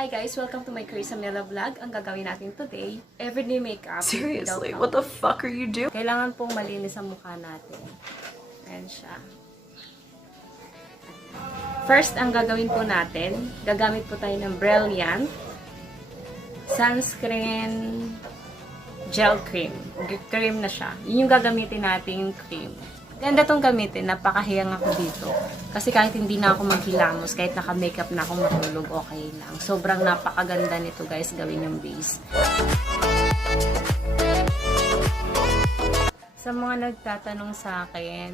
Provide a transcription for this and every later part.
Hi guys! Welcome to my Carissa Mela vlog. Ang gagawin natin today, everyday makeup. Seriously, what the fuck are you doing? Kailangan pong malinis ang mukha natin. Ayan siya. First, ang gagawin po natin, gagamit po tayo ng Brilliant Sunscreen Gel Cream. Cream na siya. Yun yung gagamitin nating cream. Ganda tong gamitin. Napakahiyang ako dito. Kasi kahit hindi na ako maghilamos, kahit naka-makeup na ako matulog, okay lang. Sobrang napakaganda nito guys, gawin yung base. Sa mga nagtatanong sa akin,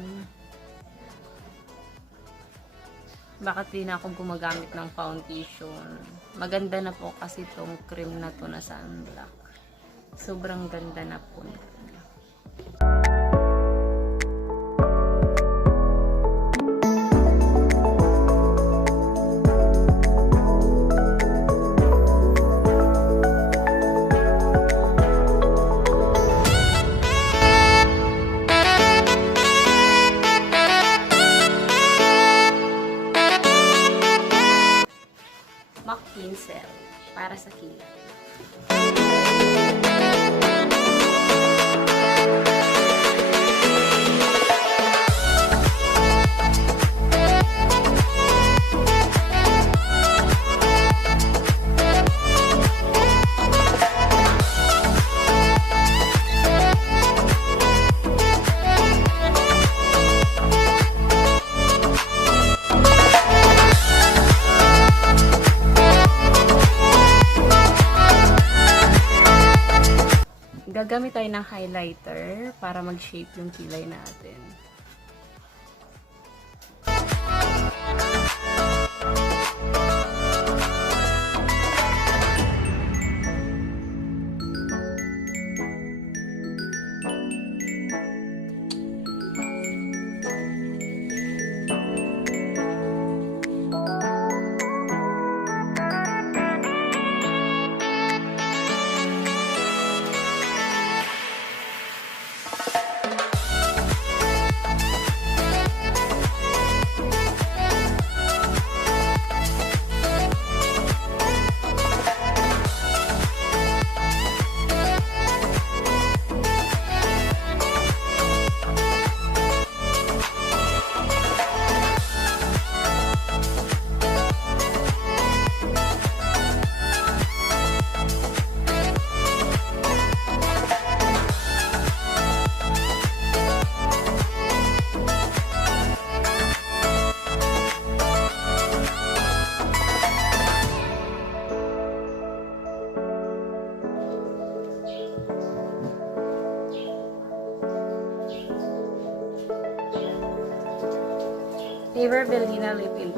bakit di na ako gumagamit ng foundation? Maganda na po kasi itong cream na to na sunblock. Sobrang ganda na po. MAC Pincel para sa kilay. Gagamit tayo ng highlighter para mag-shape yung kilay natin. Faber Bellina Lip Tint.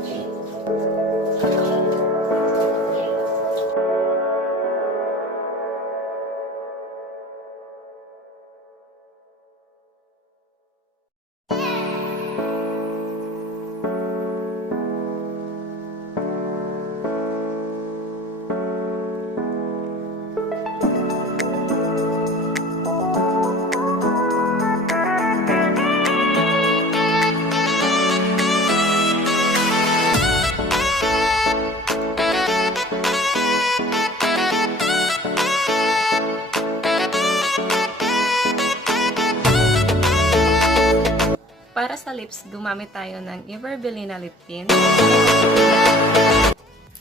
Para sa lips, gumamit tayo ng Faber Bellina Lip Tint.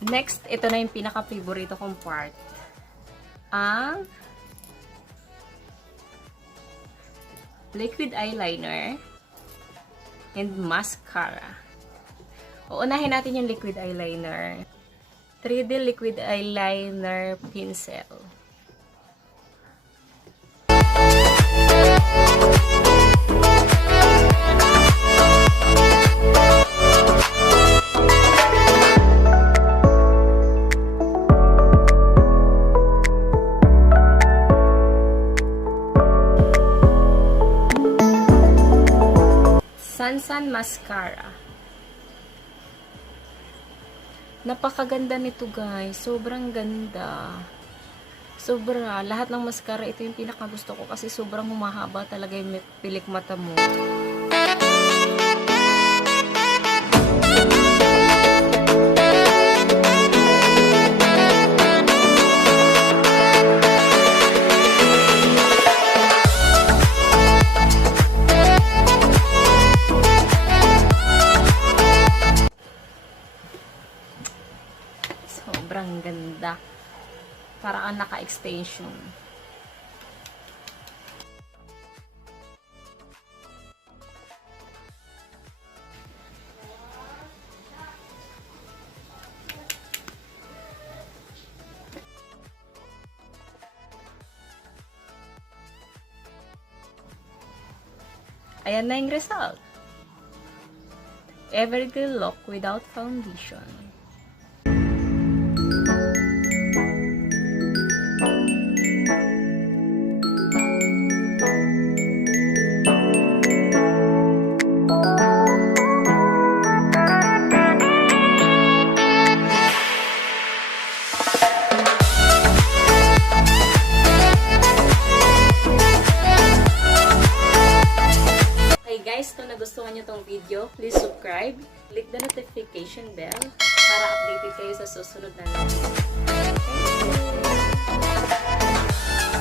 Next, ito na yung pinaka-favorito kong part. Ang liquid eyeliner and mascara. Uunahin natin yung liquid eyeliner. 3D liquid eyeliner pencil. Sansan Mascara. Napakaganda nito guys. Sobrang ganda. Sobra. Lahat ng mascara, ito yung pinakagusto ko kasi sobrang humahaba talaga yung pilik mata mo. extension. Ayan na yung result. Everyday look without foundation. Guys, kung nagustuhan nyo tong video, please subscribe, click the notification bell para updated kayo sa susunod na video. Thank you!